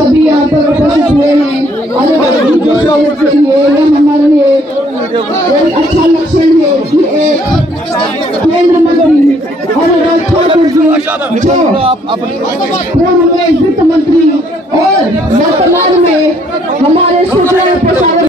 सभी यहाँ पर उपस्थित हुए हैं ये हमारे लिए एक अच्छा लक्षण है कि एक केंद्र मंत्री अनुराग ठाकुर जी जो पूर्व में वित्त मंत्री और वर्तमान में हमारे सूचना प्रसारण